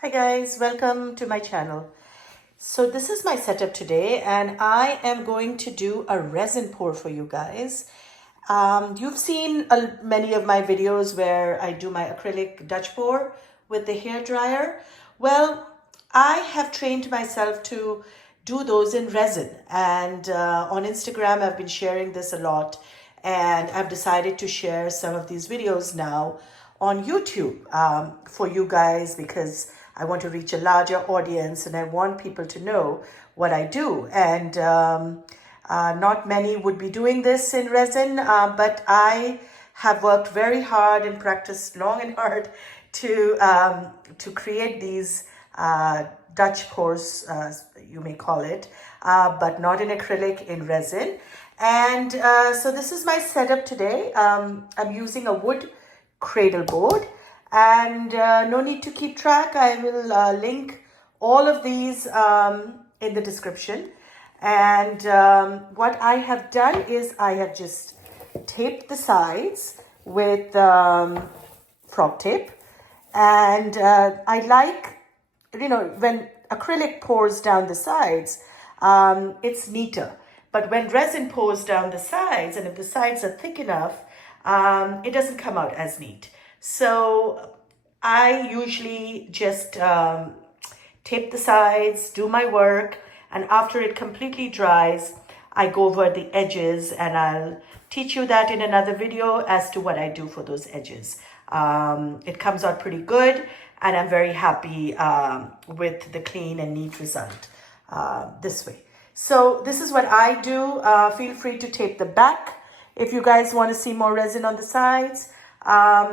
Hi guys, welcome to my channel. So this is my setup today and I am going to do a resin pour for you guys. You've seen many of my videos where I do my acrylic Dutch pour with the hair dryer. Well, I have trained myself to do those in resin and on Instagram I've been sharing this a lot and I've decided to share some of these videos now on YouTube for you guys because I want to reach a larger audience and I want people to know what I do. And not many would be doing this in resin, but I have worked very hard and practiced long and hard to create these Dutch pours, you may call it, but not in acrylic, in resin. And so this is my setup today. I'm using a wood cradle board and no need to keep track. I will link all of these in the description. And what I have done is I have just taped the sides with frog tape. And I like, when acrylic pours down the sides, it's neater. But when resin pours down the sides, and if the sides are thick enough, it doesn't come out as neat. So I usually just tape the sides, do my work, and after it completely dries, I go over the edges and I'll teach you that in another video as to what I do for those edges. It comes out pretty good and I'm very happy with the clean and neat result this way. So this is what I do. Feel free to tape the back if you guys want to see more resin on the sides.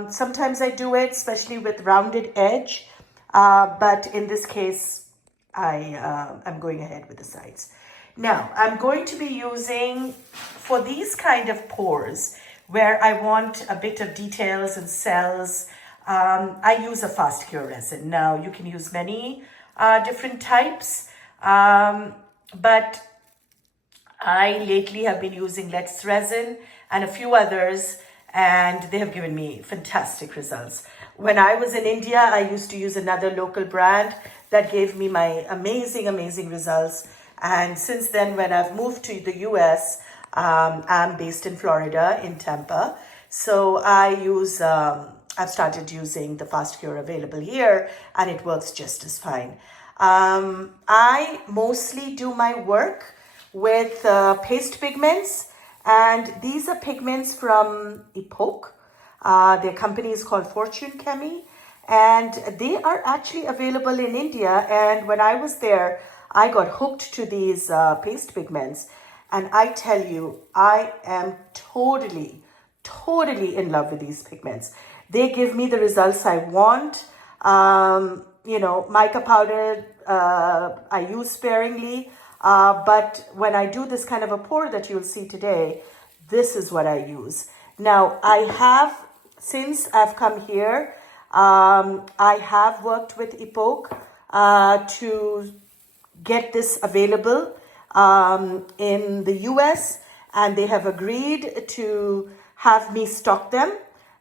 Sometimes I do it, especially with rounded edge. But in this case, I'm going ahead with the sides. Now, I'm going to be using, for these kind of pours, where I want a bit of details and cells, I use a fast cure resin. Now, you can use many different types, but I lately have been using Let's Resin and a few others, and they have given me fantastic results. When I was in India, I used to use another local brand that gave me my amazing results. And since then, when I've moved to the US, I'm based in Florida, in Tampa. So I've started using the fast cure available here, and it works just as fine. I mostly do my work with paste pigments, and these are pigments from Epoke. Their company is called Fortune Chemi, and they are actually available in India. And when I was there, I got hooked to these paste pigments, and I tell you, I am totally in love with these pigments. They give me the results I want. Mica powder I use sparingly. But when I do this kind of a pour that you'll see today, this is what I use. Now, since I've come here, I have worked with Epoke to get this available in the US, and they have agreed to have me stock them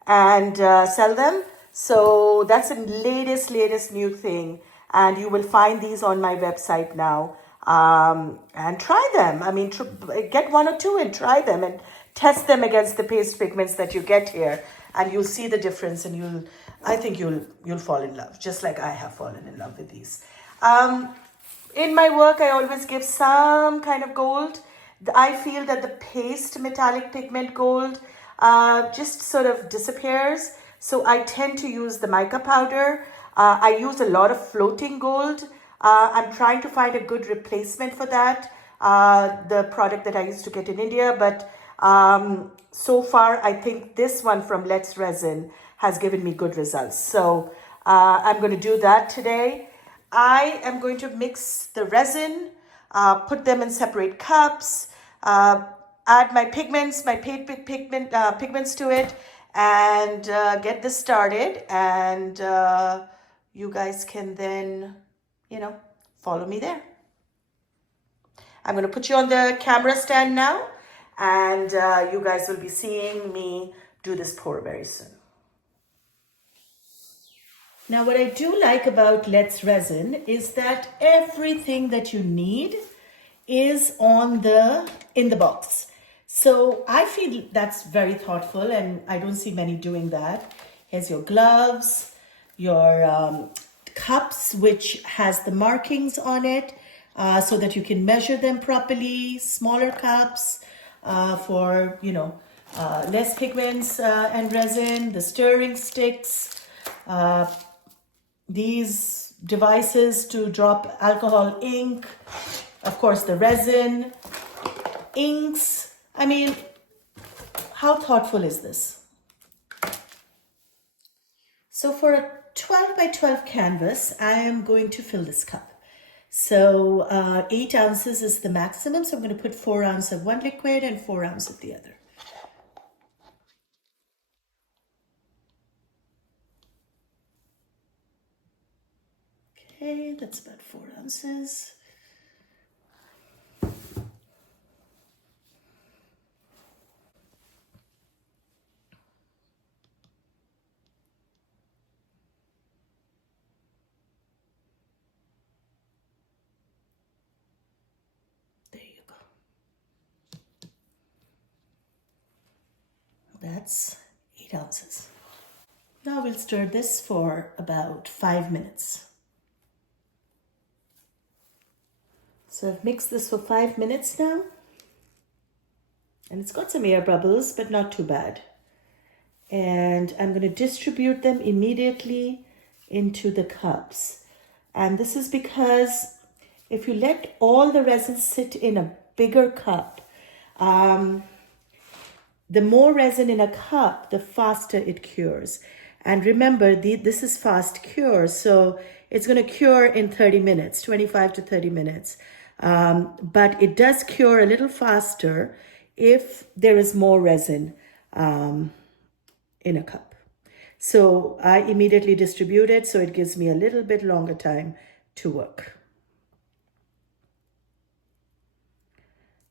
and sell them. So that's the latest new thing, and you will find these on my website now. And try them. I mean, get one or two and try them and test them against the paste pigments that you get here, and you'll see the difference, and I think you'll fall in love, just like I have fallen in love with these. In my work, I always give some kind of gold. I feel that the paste metallic pigment gold just sort of disappears, so I tend to use the mica powder. I use a lot of floating gold. I'm trying to find a good replacement for that, the product that I used to get in India. But so far, I think this one from Let's Resin has given me good results. So I'm going to do that today. I am going to mix the resin, put them in separate cups, add my pigments, pigments to it, and get this started. And you guys can then follow me there. I'm going to put you on the camera stand now, and you guys will be seeing me do this pour very soon. Now, what I do like about Let's Resin is that everything that you need is in the box. So I feel that's very thoughtful, and I don't see many doing that. Here's your gloves, your cups, which has the markings on it, so that you can measure them properly. Smaller cups for, less pigments and resin. The stirring sticks, these devices to drop alcohol ink, of course the resin, inks. I mean, how thoughtful is this? So for a 12 by 12 canvas, I am going to fill this cup. So 8 ounces is the maximum, so I'm going to put 4 ounces of one liquid and 4 ounces of the other. Okay, that's about 4 ounces. There you go. That's 8 ounces. Now we'll stir this for about 5 minutes. So I've mixed this for 5 minutes now. And it's got some air bubbles, but not too bad. And I'm going to distribute them immediately into the cups. And this is because if you let all the resin sit in a bigger cup, the more resin in a cup, the faster it cures. And remember, this is fast cure, so it's going to cure in 30 minutes, 25 to 30 minutes. But it does cure a little faster if there is more resin in a cup. So I immediately distribute it, so it gives me a little bit longer time to work.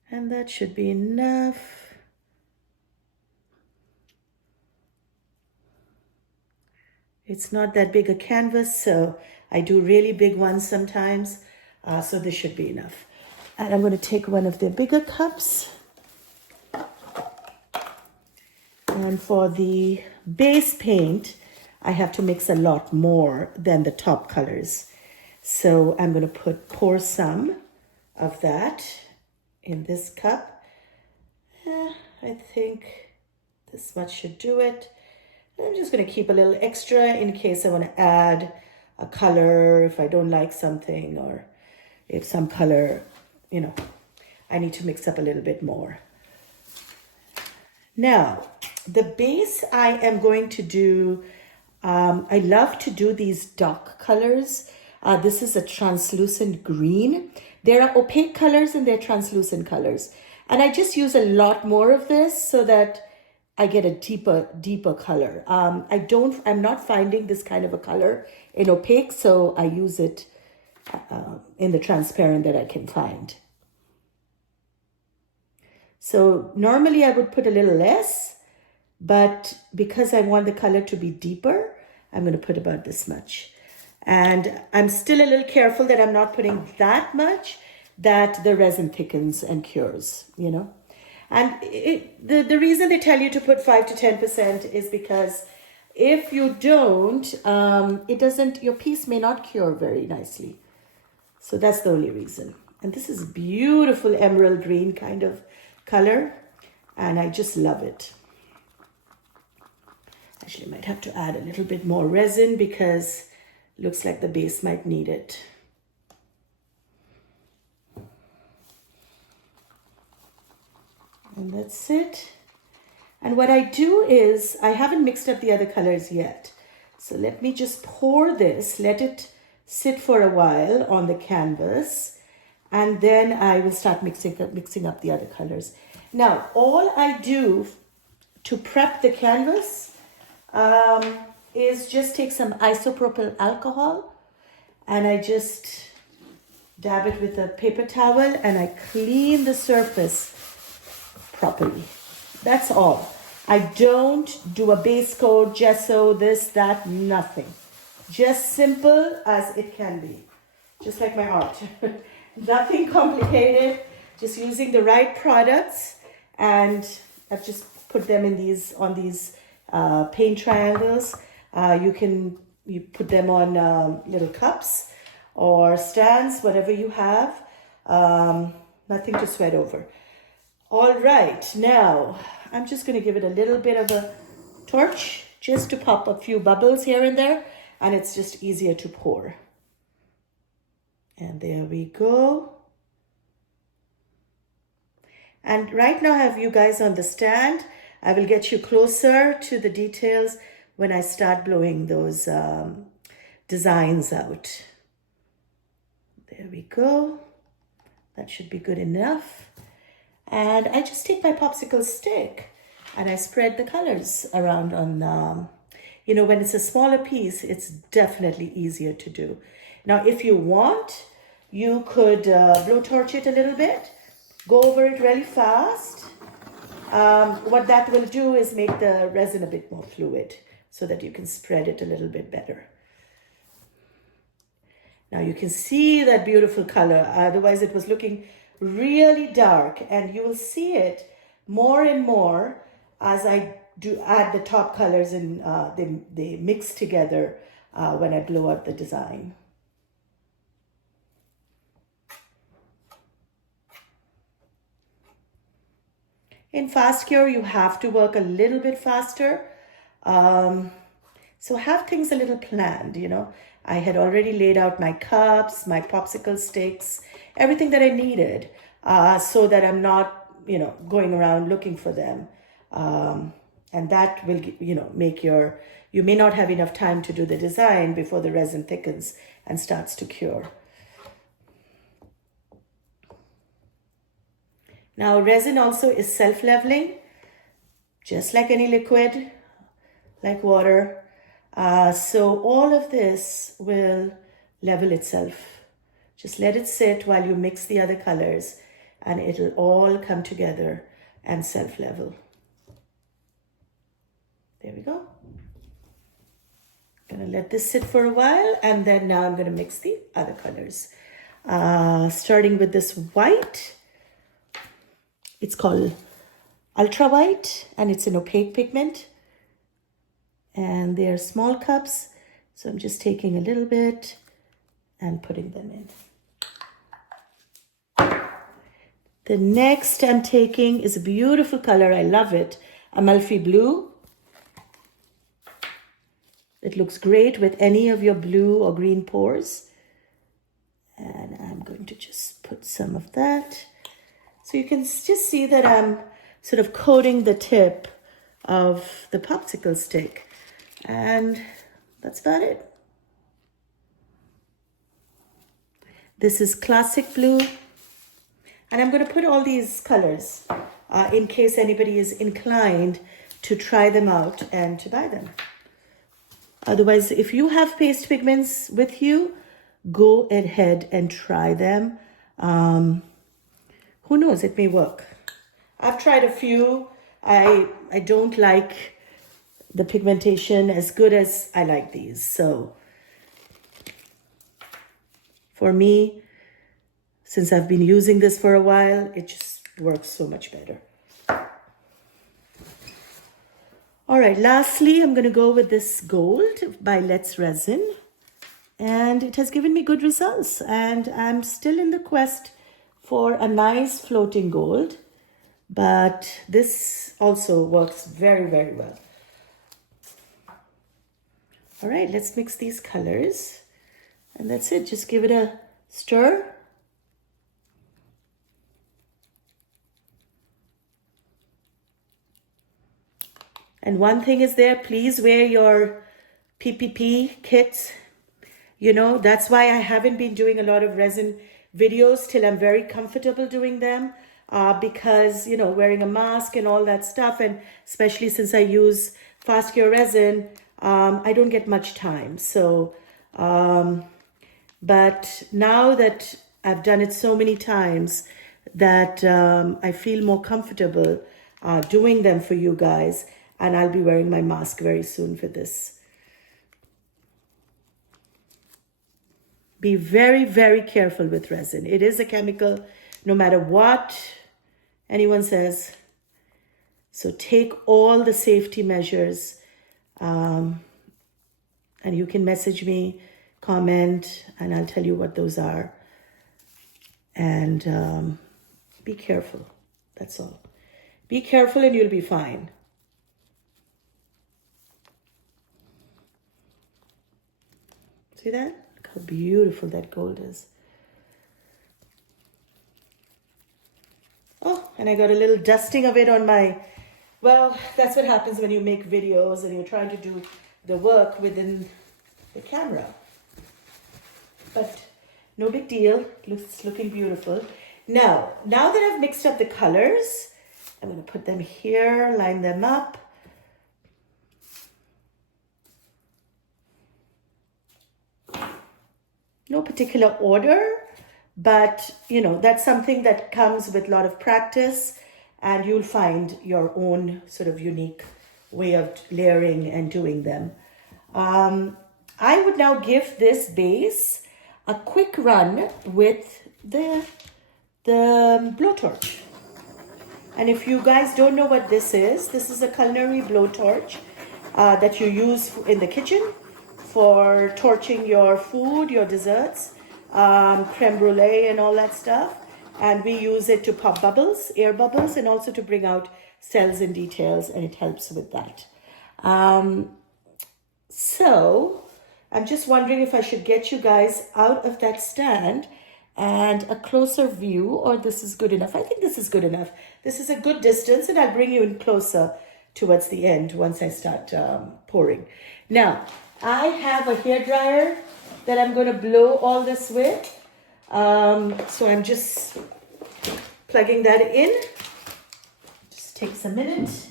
And that should be enough. It's not that big a canvas, so I do really big ones sometimes. So this should be enough. And I'm going to take one of the bigger cups. And for the base paint, I have to mix a lot more than the top colors. So I'm going to pour some of that in this cup. I think this much should do it. I'm just going to keep a little extra in case I want to add a color if I don't like something, or if some color, I need to mix up a little bit more. Now, the base I am going to do, I love to do these dark colors. This is a translucent green. There are opaque colors and there are translucent colors. And I just use a lot more of this so that I get a deeper color. I'm not finding this kind of a color in opaque, so I use it in the transparent that I can find. So normally I would put a little less, but because I want the color to be deeper, I'm going to put about this much. And I'm still a little careful that I'm not putting that much that the resin thickens and cures, And the reason they tell you to put 5 to 10% is because if you don't, your piece may not cure very nicely. So that's the only reason. And this is beautiful emerald green kind of color, and I just love it. Actually, I might have to add a little bit more resin because it looks like the base might need it. And that's it. And what I do is, I haven't mixed up the other colors yet. So let me just pour this, let it sit for a while on the canvas, and then I will start mixing up the other colors. Now, all I do to prep the canvas is just take some isopropyl alcohol, and I just dab it with a paper towel, and I clean the surface properly. That's all. I don't do a base coat, gesso, this, that, nothing. Just simple as it can be. Just like my art. Nothing complicated. Just using the right products. And I've just put them in these, on these paint triangles. You put them on little cups or stands, whatever you have. Nothing to sweat over. All right, now I'm just going to give it a little bit of a torch just to pop a few bubbles here and there, and it's just easier to pour. And there we go. And right now I have you guys on the stand. I will get you closer to the details when I start blowing those designs out. There we go. That should be good enough. And I just take my popsicle stick and I spread the colors around on, you know, when it's a smaller piece, it's definitely easier to do. Now, if you want, you could blowtorch it a little bit, go over it really fast. What that will do is make the resin a bit more fluid so that you can spread it a little bit better. Now you can see that beautiful color. Otherwise it was looking really dark, and you will see it more and more as I do add the top colors, and they mix together when I blow up the design. In fast cure, you have to work a little bit faster. So have things a little planned, you know. I had already laid out my cups, my popsicle sticks, everything that I needed, so that I'm not, you know, going around looking for them. And that will, you know, make you may not have enough time to do the design before the resin thickens and starts to cure. Now, resin also is self-leveling, just like any liquid, like water. So all of this will level itself. Just let it sit while you mix the other colors, and it'll all come together and self-level. There we go. I'm gonna let this sit for a while, and then now I'm gonna mix the other colors. Starting with this white. It's called Ultra White, and it's an opaque pigment. And they are small cups, so I'm just taking a little bit and putting them in. The next I'm taking is a beautiful color. I love it. Amalfi blue. It looks great with any of your blue or green pours. And I'm going to just put some of that. So you can just see that I'm sort of coating the tip of the popsicle stick. And that's about it. This is classic blue. And I'm going to put all these colors in case anybody is inclined to try them out and to buy them. Otherwise, if you have paste pigments with you, go ahead and try them. Who knows, it may work. I've tried a few. I don't like the pigmentation as good as I like these. So for me, since I've been using this for a while, it just works so much better. All right, lastly, I'm going to go with this gold by Let's Resin. And it has given me good results. And I'm still in the quest for a nice floating gold. But this also works very, very well. All right, let's mix these colors. And that's it. Just give it a stir. And one thing is there, please wear your PPP kits. You know, that's why I haven't been doing a lot of resin videos till I'm very comfortable doing them. Because, you know, wearing a mask and all that stuff, and especially since I use fast cure resin, I don't get much time. So, but now that I've done it so many times that I feel more comfortable doing them for you guys. And I'll be wearing my mask very soon for this. Be very, very careful with resin. It is a chemical, no matter what anyone says. So take all the safety measures, and you can message me, comment, and I'll tell you what those are. And be careful. That's all. Be careful and you'll be fine. See that? Look how beautiful that gold is. Oh, and I got a little dusting of it on my, well, that's what happens when you make videos and you're trying to do the work within the camera. But no big deal. It's looking beautiful. Now that I've mixed up the colors, I'm going to put them here, line them up. No particular order, but you know, that's something that comes with a lot of practice, and you'll find your own sort of unique way of layering and doing them. I would now give this base a quick run with the blowtorch. And if you guys don't know what this is a culinary blowtorch that you use in the kitchen for torching your food, your desserts, creme brulee and all that stuff. And we use it to pop bubbles, air bubbles, and also to bring out cells and details, and it helps with that. So I'm just wondering if I should get you guys out of that stand and a closer view, or this is good enough. I think this is good enough. This is a good distance, and I'll bring you in closer towards the end once I start pouring. Now, I have a hairdryer that I'm going to blow all this with. So I'm just plugging that in. Just takes a minute.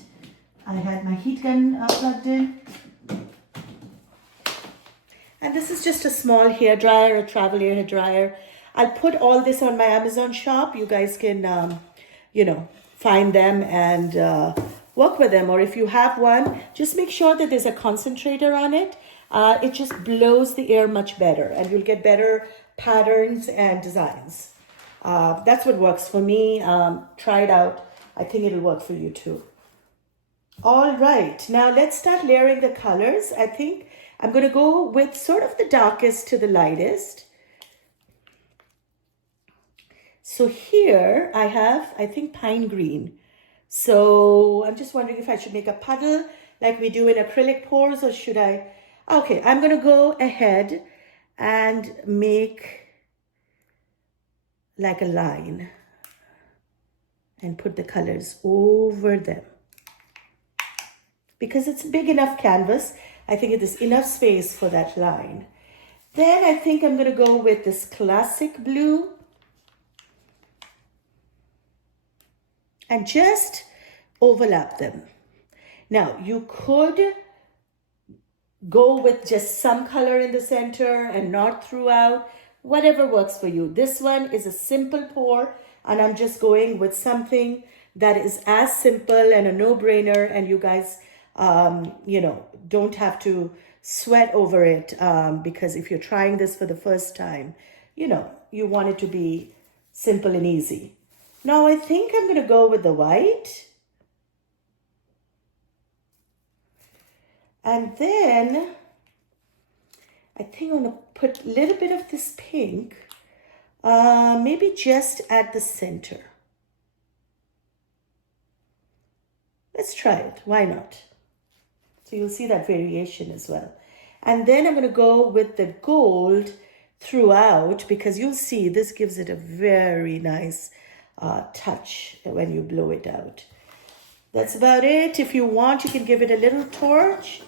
I had my heat gun plugged in. And this is just a small hairdryer, a travel hairdryer. I'll put all this on my Amazon shop. You guys can, find them and work with them. Or if you have one, just make sure that there's a concentrator on it. It just blows the air much better, and you'll get better patterns and designs. That's what works for me. Try it out. I think it'll work for you too. All right, now let's start layering the colors. I think I'm going to go with sort of the darkest to the lightest. So here I have, I think, pine green. So I'm just wondering if I should make a puddle like we do in acrylic pours, or should I? Okay, I'm going to go ahead and make like a line and put the colors over them. Because it's big enough canvas, I think it is enough space for that line. Then I think I'm going to go with this classic blue and just overlap them. Now, you could go with just some color in the center and not throughout, whatever works for you. This one is a simple pour, and I'm just going with something that is as simple and a no-brainer, and you guys, don't have to sweat over it, because if you're trying this for the first time, you want it to be simple and easy. Now, I think I'm going to go with the white. And then I think I'm going to put a little bit of this pink, maybe just at the center. Let's try it. Why not? So you'll see that variation as well. And then I'm going to go with the gold throughout, because you'll see this gives it a very nice touch when you blow it out. That's about it. If you want, you can give it a little torch.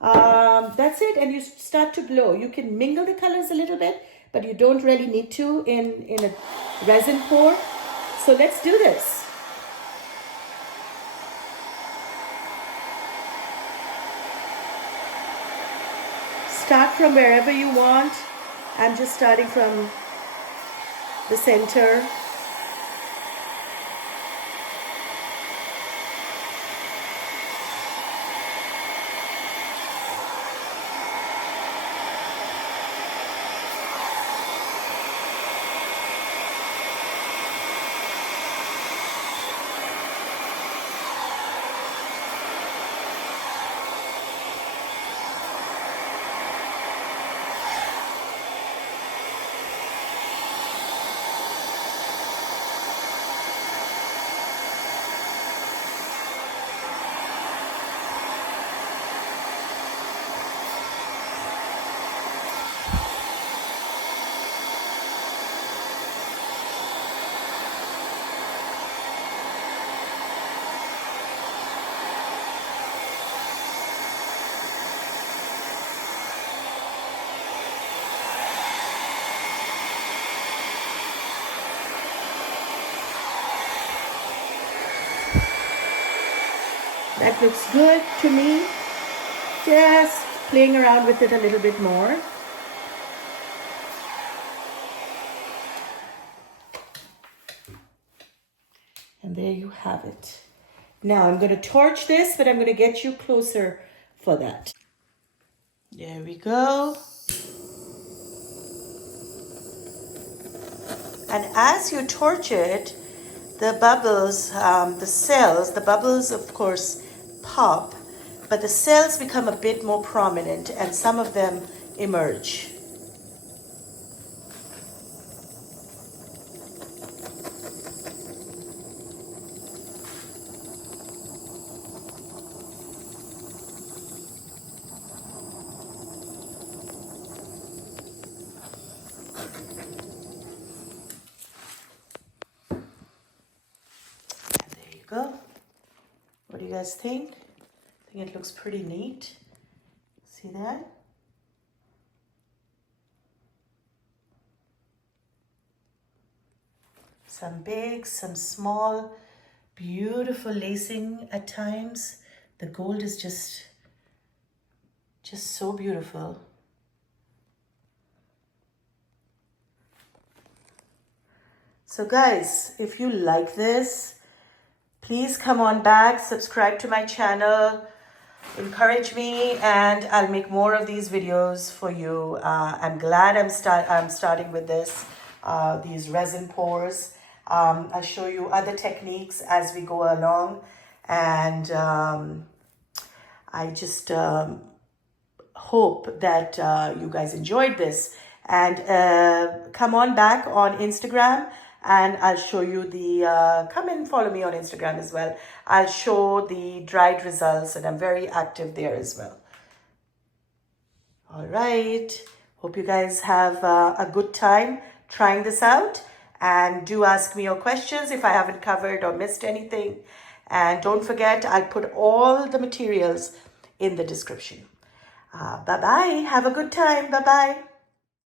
That's it, and you start to blow. You can mingle the colors a little bit, but you don't really need to in a resin pour. So let's do this. Start from wherever you want. I'm just starting from the center. That looks good to me. Just playing around with it a little bit more. And there you have it. Now I'm going to torch this, but I'm going to get you closer for that. There we go. And as you torch it, the bubbles, the bubbles of course pop, but the cells become a bit more prominent and some of them emerge. Go. What do you guys think? I think it looks pretty neat. See that? Some big, some small, beautiful lacing at times. The gold is just so beautiful. So guys, if you like this, please come on back, subscribe to my channel, encourage me, and I'll make more of these videos for you. I'm glad I'm starting with this, these resin pours. I'll show you other techniques as we go along, and I just hope that you guys enjoyed this. And come on back on Instagram, and I'll show you the, come and follow me on Instagram as well. I'll show the dried results, and I'm very active there as well. All right. Hope you guys have a good time trying this out. And do ask me your questions if I haven't covered or missed anything. And don't forget, I'll put all the materials in the description. Bye-bye. Have a good time. Bye-bye.